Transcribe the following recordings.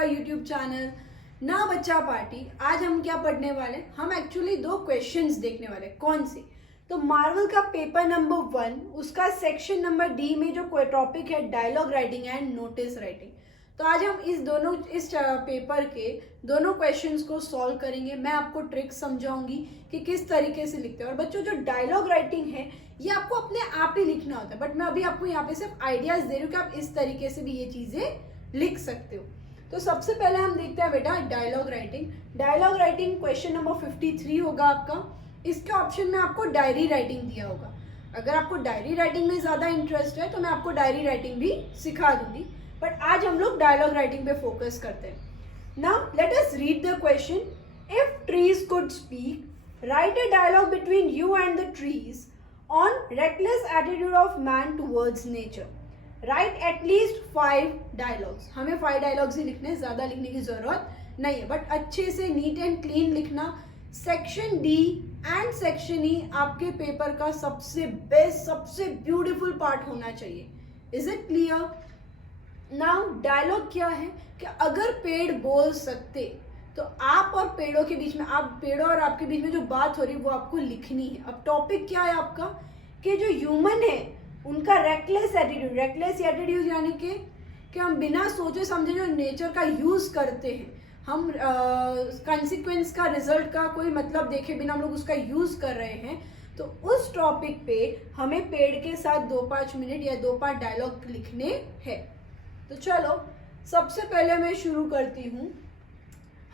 My YouTube channel ना बच्चा party. आज हम क्या पढ़ने वाले हैं, हम एक्चुअली दो क्वेश्चंस देखने वाले हैं। कौन से? तो मार्वल का पेपर नंबर 1 उसका सेक्शन नंबर डी में जो टॉपिक है dialogue writing and notice writing. तो आज हम इस पेपर के दोनों क्वेश्चंस को सॉल्व करेंगे। मैं आपको ट्रिक समझाऊंगी कि किस तरीके से लिखते हैं। और बच्चों, जो डायलॉग राइटिंग है ये आपको अपने आप ही लिखना होता है, बट मैं अभी आपको यहाँ पे सिर्फ आइडियाज दे रही हूँ कि आप इस तरीके से भी ये चीजें लिख सकते हो। तो सबसे पहले हम देखते हैं बेटा dialogue writing. Dialogue writing question number 53 होगा आपका। इसके ऑप्शन में आपको डायरी राइटिंग दिया होगा। अगर आपको डायरी राइटिंग में ज्यादा इंटरेस्ट है तो मैं आपको डायरी राइटिंग भी सिखा दूंगी, बट आज हम लोग डायलॉग राइटिंग पे फोकस करते हैं। Now let us read the question. If trees could speak, write a dialogue between you and the trees on reckless attitude of man towards nature. Write at least 5 dialogues. हमें 5 dialogues ही लिखने, ज्यादा लिखने की जरूरत नहीं है, बट अच्छे से नीट एंड क्लीन लिखना। Section D and section E आपके पेपर का सबसे बेस्ट, सबसे ब्यूटीफुल पार्ट होना चाहिए। Is it clear? Now dialogue क्या है कि अगर पेड़ बोल सकते तो आप और पेड़ों के बीच में, आप पेड़ों और आपके बीच में जो बात हो रही है वो आपको लिखनी है। अब टॉपिक क्या है आपका कि जो ह्यूमन है उनका रेकलेस एटीट्यूड। रेकलेस एटीट्यूड यानी कि हम बिना सोचे समझे जो नेचर का यूज करते हैं, हम कंसिक्वेंस का, रिजल्ट का कोई मतलब देखे बिना हम लोग उसका यूज कर रहे हैं। तो उस टॉपिक पे हमें पेड़ के साथ 2-5 मिनट या 2-5 डायलॉग लिखने हैं। तो चलो सबसे पहले मैं शुरू करती हूँ।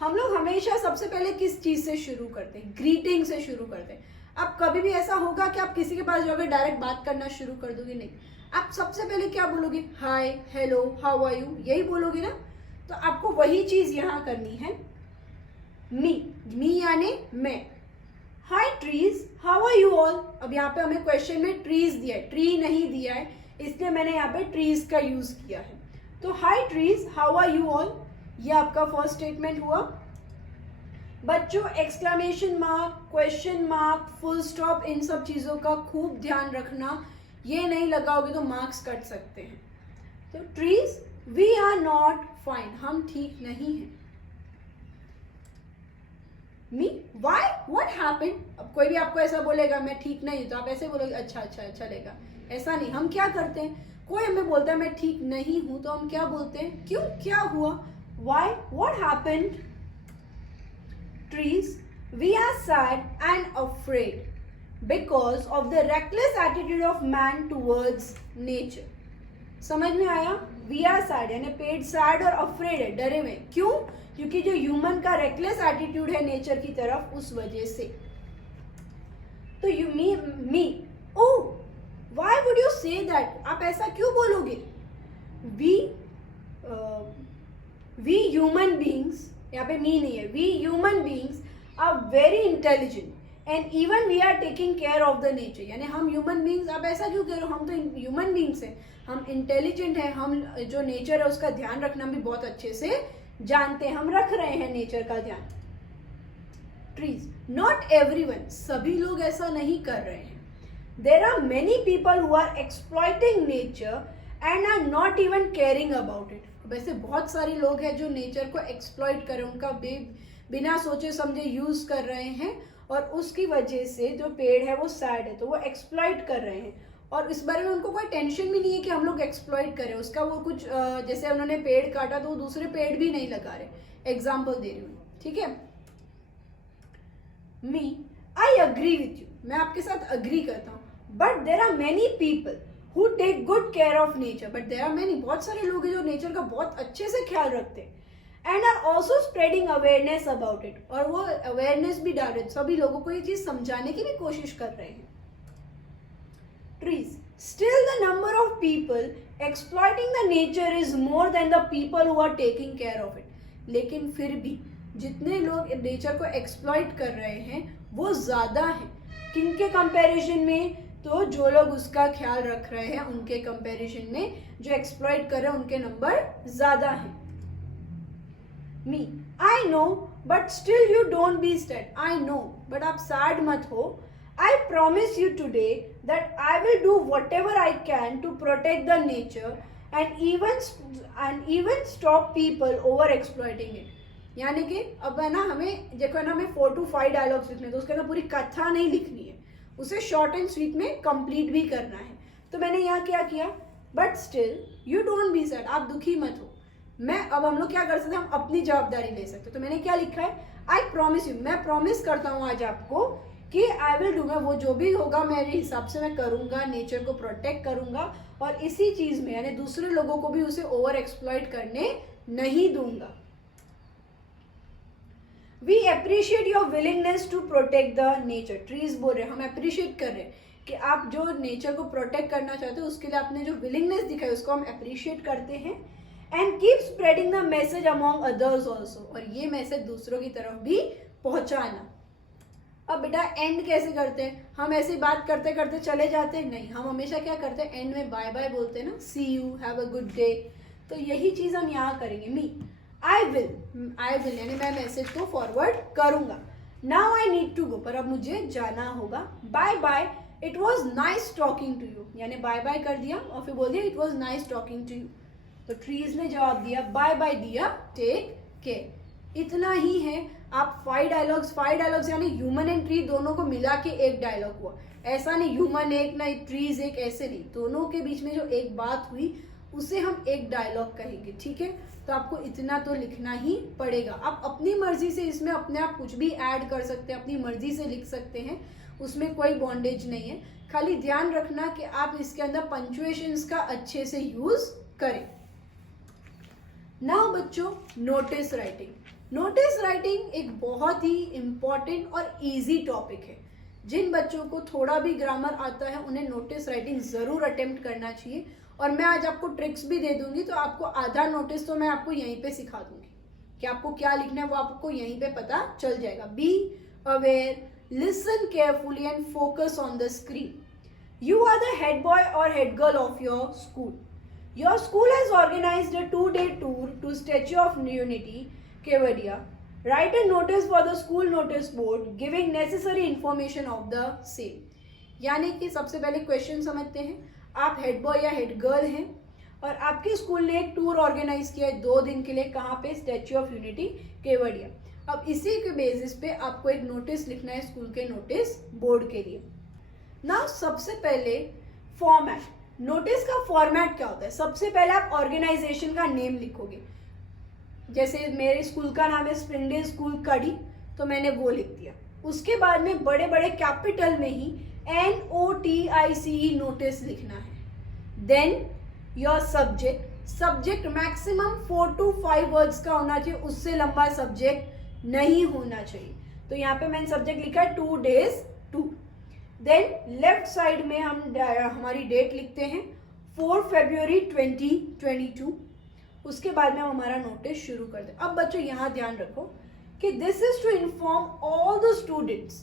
हम लोग हमेशा सबसे पहले किस चीज से शुरू करते हैं? ग्रीटिंग से शुरू करते हैं। अब कभी भी ऐसा होगा कि आप किसी के पास जाओगे डायरेक्ट बात करना शुरू कर दोगे? नहीं, आप सबसे पहले क्या बोलोगे? हाय, हेलो, हाउ आर यू, यही बोलोगे ना। तो आपको वही चीज यहाँ करनी है। मी यानी मैं। Hi trees, how are you all. अब यहाँ पे हमें क्वेश्चन में ट्रीज दिया है, ट्री नहीं दिया है, इसलिए मैंने यहाँ पे ट्रीज का यूज किया है। तो hi trees, how are you all, ये आपका फर्स्ट स्टेटमेंट हुआ। बच्चों, exclamation mark, question mark, full stop, इन सब चीजों का खूब ध्यान रखना। ये नहीं लगाओगे तो मार्क्स कट सकते हैं। तो trees, we are not fine, हम ठीक नहीं हैं। Me, why, what happened. अब कोई भी आपको ऐसा बोलेगा मैं ठीक नहीं हूं, तो आप ऐसे बोलोगे अच्छा चलेगा। ऐसा नहीं, हम क्या करते हैं, कोई हमें बोलता है मैं ठीक नहीं हूं तो हम क्या बोलते हैं? क्यों, क्या हुआ? Why? What happened? Trees, we are sad and afraid because of the reckless attitude of man towards nature. समझ में आया? We are sad यानी पेड़ sad और afraid है, डरे हुए। क्यों? क्योंकि जो ह्यूमन का reckless attitude है नेचर की तरफ, उस वजह से। तो you me, oh, why would you say that? आप ऐसा क्यों बोलोगे? We human beings, यहाँ पे मी नहीं है, we human beings are very intelligent and even we are taking care of the nature। यानी हम human beings, आप ऐसा क्यों कह रहे हो? हम तो human beings हैं, हम intelligent हैं, हम जो nature है उसका ध्यान रखना भी बहुत अच्छे से जानते हैं, हम रख रहे हैं नेचर का ध्यान। Trees, not everyone, सभी लोग ऐसा नहीं कर रहे हैं। There are many people who are exploiting nature and are not even caring about it। वैसे बहुत सारे लोग हैं जो नेचर को एक्सप्लॉइट कर रहे हैं, उनका बिना सोचे समझे यूज कर रहे हैं, और उसकी वजह से जो पेड़ है वो सैड है, तो वो एक्सप्लॉइट कर रहे हैं। और इस बारे में उनको कोई टेंशन भी नहीं है कि हम लोग एक्सप्लॉइट करें उसका। वो कुछ जैसे उन्होंने पेड़ काटा तो वो दूसरे पेड़ भी नहीं लगा रहे। एग्जाम्पल दे रही हूँ, ठीक है। Me, I agree with you, मैं आपके साथ अग्री करता हूँ, but there are many people who take good care of nature, but there are many, बहुत सारे लोग हैं जो नेचर का बहुत अच्छे से ख्याल रखते हैं, and are also spreading awareness about it, और वो अवेयरनेस भी डाल रहे हैं, सभी लोगों को ये चीज समझाने की भी कोशिश कर रहे हैं। Trees, still the number of people exploiting the nature is more than the people who are taking care of it। लेकिन फिर भी जितने लोग नेचर को एक्सप्लॉइट कर रहे हैं वो ज्यादा हैं। किनके कंपैरिजन में? तो जो लोग उसका ख्याल रख रहे हैं उनके कंपैरिजन में जो एक्सप्लॉइट कर रहे हैं उनके नंबर ज्यादा हैं। Me, I know but still you don't be sad. I know, but आप सैड मत हो। I promise you today that I will do whatever I can to protect the nature and even stop people over exploiting it. यानी कि अब है ना हमें देखो ना हमें 4 to 5 डायलॉग्स लिखने तो उसके अंदर पूरी कथा नहीं लिखनी है, उसे शॉर्ट एंड स्वीट में कंप्लीट भी करना है. तो मैंने यहाँ क्या किया, but still you don't be sad, आप दुखी मत हो. मैं अब हम लोग क्या कर सकते हैं, हम अपनी जवाबदारी ले सकते. तो मैंने क्या लिखा है, आई प्रॉमिस यू, मैं प्रॉमिस करता हूँ आज आपको कि आई विल डू, मैं वो जो भी होगा मेरे हिसाब से मैं करूँगा, नेचर को प्रोटेक्ट करूँगा और इसी चीज़ में यानी दूसरे लोगों को भी उसे ओवर एक्सप्लॉइट करने नहीं दूंगा. We appreciate your willingness to protect the nature. Trees बोल रहे हैं, हम अप्रिशिएट कर रहे हैं कि आप जो नेचर को प्रोटेक्ट करना चाहते हो उसके लिए आपने जो विलिंगनेस दिखाई उसको हम अप्रिशिएट करते हैं. And keep spreading the message among others also, और ये मैसेज दूसरों की तरफ भी पहुंचाना. अब बेटा एंड कैसे करते हैं, हम ऐसी बात करते करते चले जाते हैं, नहीं, हम हमेशा क्या करते हैं, एंड में बाय बाय बोलते हैं ना, see you, have a good day. तो यही चीज हम यहाँ करेंगे. मी आई विल यानी मैं मैसेज को फॉरवर्ड करूंगा. Now I need to go, पर अब मुझे जाना होगा. Bye bye, it was nice talking to you, यानी बाय बाय कर दिया और फिर बोल दिया it was nice talking to you. तो ट्रीज ने जवाब दिया bye bye dear, take care. इतना ही है. आप 5 डायलॉग्स यानी ह्यूमन एंड ट्री दोनों को मिला के एक डायलॉग हुआ. ऐसा नहीं ह्यूमन एक ना ट्रीज एक, ऐसे नहीं, दोनों के बीच में जो एक बात हुई उसे हम एक डायलॉग कहेंगे. ठीक है, तो आपको इतना तो लिखना ही पड़ेगा. आप अपनी मर्जी से इसमें अपने आप कुछ भी ऐड कर सकते हैं, अपनी मर्जी से लिख सकते हैं, उसमें कोई बॉन्डेज नहीं है. खाली ध्यान रखना कि आप इसके अंदर पंक्चुएशंस का अच्छे से यूज करें. नाउ बच्चों, नोटिस राइटिंग. नोटिस राइटिंग एक बहुत ही इम्पॉर्टेंट और इजी टॉपिक है. जिन बच्चों को थोड़ा भी ग्रामर आता है उन्हें नोटिस राइटिंग जरूर अटेम्प्ट करना चाहिए. और मैं आज आपको ट्रिक्स भी दे दूंगी, तो आपको आधा नोटिस तो मैं आपको यहीं पे सिखा दूंगी कि आपको क्या लिखना है, वो आपको यहीं पे पता चल जाएगा. Be aware, listen carefully and focus on the screen. You are the head boy or head girl of your school. Your school has organised a 2-day tour to Statue of Unity, Kevadia. Write a notice for the school notice board giving necessary information of the same. यानी कि सबसे पहले question समझते हैं. आप head boy या head girl हैं और आपके स्कूल ने एक टूर ऑर्गेनाइज किया है 2 दिन के लिए. कहाँ पे, स्टैच्यू ऑफ यूनिटी, केवड़िया. अब इसी के बेसिस पे आपको एक नोटिस लिखना है स्कूल के नोटिस बोर्ड के लिए. ना सबसे पहले फॉर्मेट. नोटिस का फॉर्मेट क्या होता है, सबसे पहले आप ऑर्गेनाइजेशन का नेम लिखोगे. जैसे मेरे स्कूल का नाम है स्प्रिंगडेल स्कूल कड़ी, तो मैंने वो लिख दिया. उसके बाद में बड़े बड़े कैपिटल में ही NOTICE नोटिस लिखना है. Then your subject maximum 4 to 5 words का होना चाहिए, उससे लंबा सब्जेक्ट नहीं होना चाहिए. तो यहाँ पे मैंने सब्जेक्ट लिखा है 2 days tour. Then left side में हम हमारी डेट लिखते हैं 4 February 2022. उसके बाद में हम हमारा नोटिस शुरू कर दें. अब बच्चों यहाँ ध्यान रखो कि this is to inform all the students.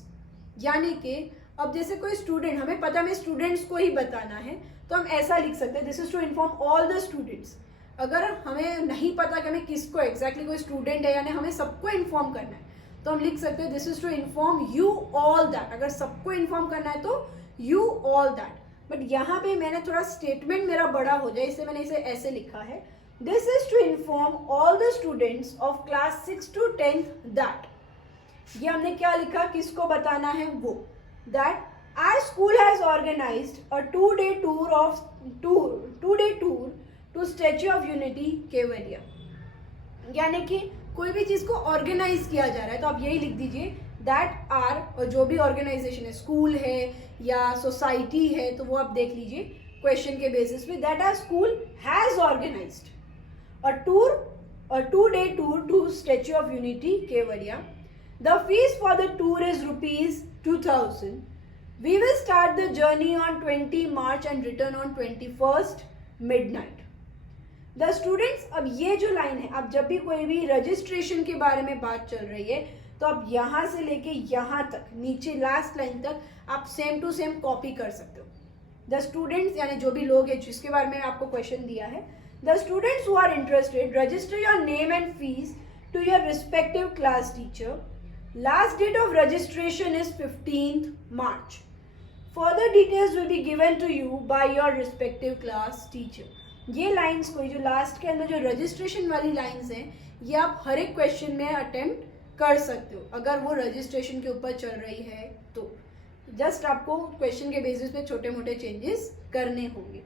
यानी कि अब जैसे कोई स्टूडेंट, हमें पता है हमें स्टूडेंट्स को ही बताना है, तो हम ऐसा लिख सकते हैं this is to inform all the students. अगर हमें नहीं पता कि हमें किसको एग्जैक्टली कोई स्टूडेंट है यानी हमें सबको इन्फॉर्म करना है, तो हम लिख सकते हैं this is to inform you all that. अगर सबको इन्फॉर्म करना है तो यू ऑल दैट. बट यहाँ पे मैंने थोड़ा स्टेटमेंट मेरा बड़ा हो जाए इसलिए मैंने इसे ऐसे लिखा है, this is to inform all the students of class 6 to 10th that. ये हमने क्या लिखा, किसको बताना है, वो. that our school has organized a 2-day tour to Statue of Unity, Kevadia. यानी कि कोई भी चीज को ऑर्गेनाइज किया जा रहा है तो आप यही लिख दीजिए दैट आर, और जो भी ऑर्गेनाइजेशन है, स्कूल है या सोसाइटी है, तो वो आप देख लीजिए क्वेश्चन के बेसिस पे, that our school has organised a 2-day tour to Statue of Unity, Kevadia. The fees for the tour is ₹2,000. We will start the journey on 20 March and return on 21st midnight. The students, अब ये जो line है, अब जब भी कोई भी registration के बारे में बात चल रही है तो आप यहाँ से लेके यहाँ तक नीचे लास्ट लाइन तक आप सेम टू सेम कॉपी कर सकते हो. द स्टूडेंट्स यानी जो भी लोग हैं जिसके बारे में आपको क्वेश्चन दिया है, the students who are interested register your name and fees to your respective class teacher. Last date of registration is 15th March. Further details will be given to you by your respective class teacher. ये lines को, जो last के अंदर जो registration वाली lines हैं, ये आप हर एक क्वेश्चन में अटेम्प्ट कर सकते हो अगर वो रजिस्ट्रेशन के ऊपर चल रही है तो। जस्ट आपको क्वेश्चन के बेसिस पे छोटे मोटे चेंजेस करने होंगे।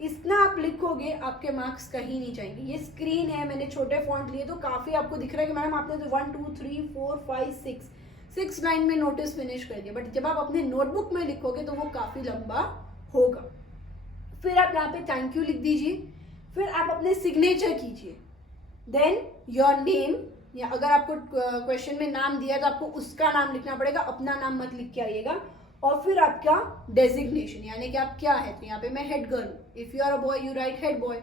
इतना आप लिखोगे, आपके मार्क्स कहीं नहीं जाएंगे। ये स्क्रीन है, मैंने छोटे फॉन्ट लिए तो काफ़ी आपको दिख रहा है कि मैडम आपने तो 1 2 3 4 5 6 लाइन में नोटिस फिनिश कर दिया, बट जब आप अपने नोटबुक में लिखोगे तो वो काफ़ी लंबा होगा। फिर आप यहाँ पे थैंक यू लिख दीजिए, फिर आप अपने सिग्नेचर कीजिए, देन योर नेम, या अगर आपको क्वेश्चन में नाम दिया है तो आपको उसका नाम लिखना पड़ेगा, अपना नाम मत लिख के आइएगा। और फिर आपका डेजिग्नेशन, यानी कि आप क्या है, तो यहाँ पे मैं head girl, if you are a boy you write head boy.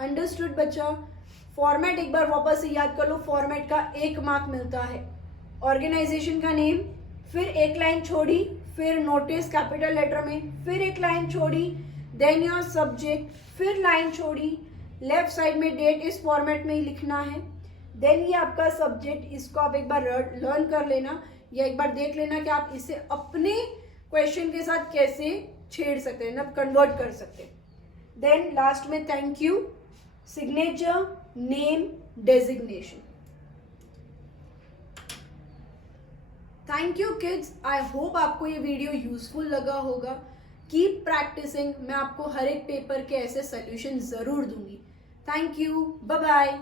Understood बच्चा? फॉर्मेट एक बार वापस से याद कर लो, फॉर्मेट का 1 मार्क मिलता है। ऑर्गेनाइजेशन का नेम, फिर 1 लाइन छोड़ी, फिर नोटिस कैपिटल लेटर में, फिर 1 लाइन छोड़ी, देन योर सब्जेक्ट, फिर लाइन छोड़ी, लेफ्ट साइड में डेट इस फॉर्मेट में ही लिखना है। देन ये आपका सब्जेक्ट, इसको आप एक बार लर्न कर लेना या एक बार देख लेना कि आप इसे अपने क्वेश्चन के साथ कैसे छेड़ सकते हैं, मतलब कन्वर्ट कर सकते हैं। देन लास्ट में thank you, signature, name, designation. Thank you kids, I hope आपको ये वीडियो यूजफुल लगा होगा। कीप प्रैक्टिसिंग, मैं आपको हर एक पेपर के ऐसे सोल्यूशन जरूर दूंगी। Thank you, bye bye.